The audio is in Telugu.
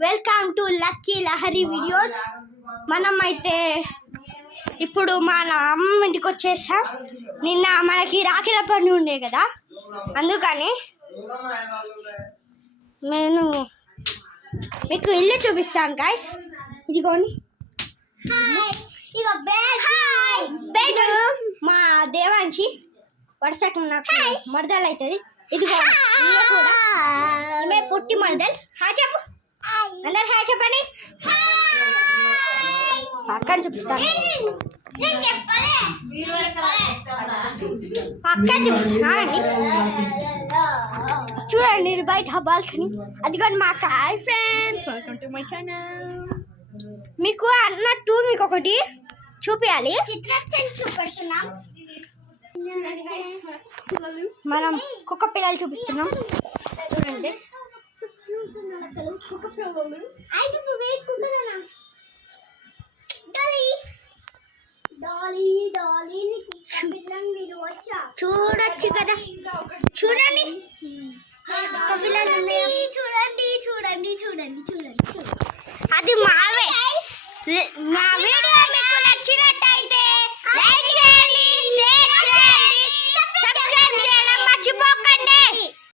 Welcome to lucky Lahari videos. మనం అయితే ఇప్పుడు మన అమ్మ ఇంటికి వచ్చేసాం. నిన్న మనకి రాఖీల పండుగ ఉండే కదా, అందుకని నేను మీకు ఇల్లు చూపిస్తాను గైస్. ఇదిగోండి, మా దేవాంశి వరుసకు నాకు మరదలు అవుతుంది. ఇదిగో ఈమె కూడా, ఈమె పుట్టి మరదలు. హాయ్ చెప్పు, అందరు హాయ్ చెప్పండి. పక్కన చూపిస్తాను, పక్కన చూపిస్తాను. చూడండి, ఇది బయట బాల్కనీ. అదిగోండి మా hi friends, welcome to my channel. మీకు అన్నట్టు మీకు ఒకటి చూపించాలి. మనం కుక్క పిల్లలు చూపిస్తున్నాం, చూడండి. చూడొచ్చు కదా, చూడండి కుక్క పిల్లలు.